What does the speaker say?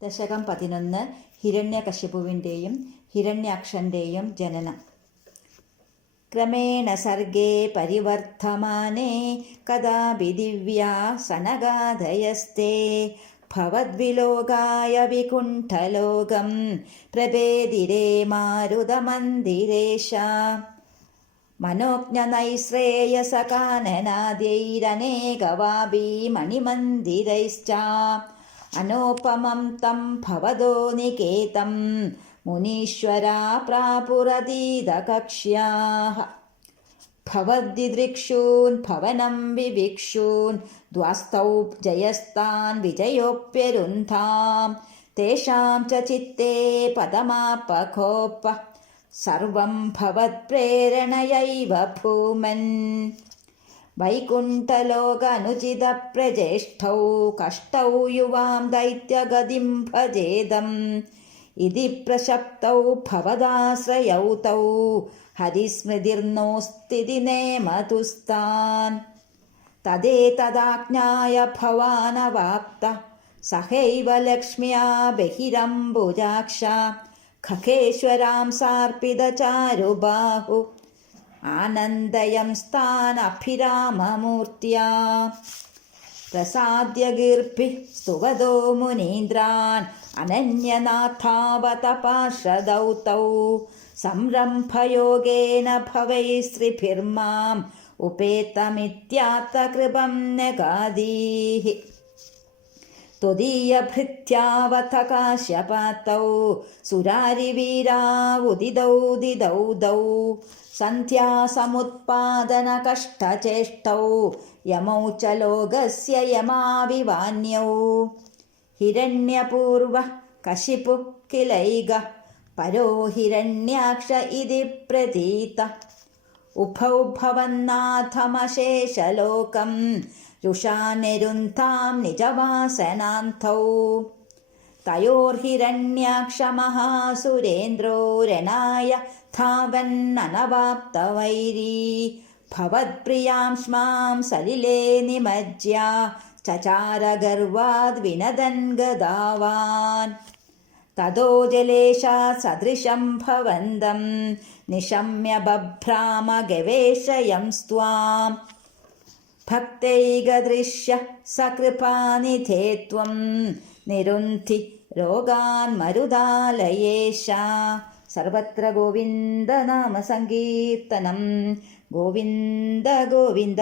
ദശകം 11 ഹിരണ്യകശിപുവിൻ്റെയും ഹിരണ്യാക്ഷൻ്റെയും ജനനം. ക്രമേണ സർഗേ പരിവർത്തമാനേ കഥാപി ദിവ്യാ സനഗാധയസ്തേ ഭവദ്വിലോകായ വികുണ്ഠലോകം പ്രഭേദിരേ മാരുതമന്ദിരേശ മനോജ്ഞനൈശ്രേയസകാനനാദ്യൈരനേകവാപീ മണിമന്ദിരൈശ്ച അനോപമം തം ഭവതോ നികേതം മുനീശ്വരാ പ്രാപുരതീതകക്ഷ്യാഃ ഭവദ്ദിദൃക്ഷൂൻ ഭവനം വിവിക്ഷൂൻ ദ്വാസ്തൗ ജയസ്താൻ വിജയോപ്യരുന്ധാം തേഷാം ച ചിത്തേ പദമാപഖോപ സർവം ഭവത്പ്രേരണയൈവ ഭൂമൻ വൈകുണ്ഠലോകനുചിതപ്രജേഷ്ഠൗ കഷ്ടൗ യുവാം ദൈത്യഗതിം ഭജേദം ഇതി പ്രശപ്തൗ ഭവദാശ്രയൗ തൗ ഹരിസ്മൃതിർനോസ്തിതി നേമതുസ്താൻ തദേതദാജ്ഞായ ഭവാനവാപ്ത സഹൈവ ലക്ഷ്മ്യാ ബഹിരംബുജാക്ഷ ഖഗേശ്വരാം സാർപ്പിതചാരുബാഹു ആനന്ദയംസ്ഥാനഭിരാമമൂർത്യാ പ്രസാദ്യ ഗീർഭിഃ സ്തുവദോ മുനീന്ദ്രാൻ അനന്യനാഥാവതപാർഷദൗ തൗ സംരംഭയോഗേന ഭവൈസ്ത്രിഭിർമാം ഉപേതമിത്യാത്തകൃപം നഗാദീഃ ത്വദീയഭൃത്യാവഥ കാശ്യപാത്തൗ സുരാരിവീരാ ഉദിതൗ ദിദൗ ദൗ സന്ധ്യാസമുത്പാദനകഷ്ടചേഷ്ടൗ യമൗ ച ലോകസ്യ യമാവിവാന്യൗ ഹിരണ്യപൂർവഃ കശിപുഃ കിലൈകഃ പരോ ഹിരണ്യാക്ഷ ഇതി പ്രതീതഃ ഉഭൗ ഭവന്നാഥമശേഷലോകം രുഷാനിരുന്ധാം നിജവാസനാന്തൗ തയോർഹിരണ്യാക്ഷമഹാസുരേന്ദ്രോ രണായ ധാവന്നനവാപ്തവൈരീ ഭവത്പ്രിയാം സ്മാം സലിലേ നിമജ്യ ചചാര ഗർവാദ് വിനദൻ ഗദാവാൻ തതോ ജലേശാ സദൃശം ഭവന്തം നിശമ്യ ബഭ്രാമ ഗവേഷയംസ്ത്വാം ഭക്തൈകദൃശ്യ സകൃപാനിധേ ത്വം നിരുന്ധി രോഗാൻ മരുദാലയേശ. സർവത്ര ഗോവിന്ദനാമ സങ്കീർത്തനം. ഗോവിന്ദ ഗോവിന്ദ.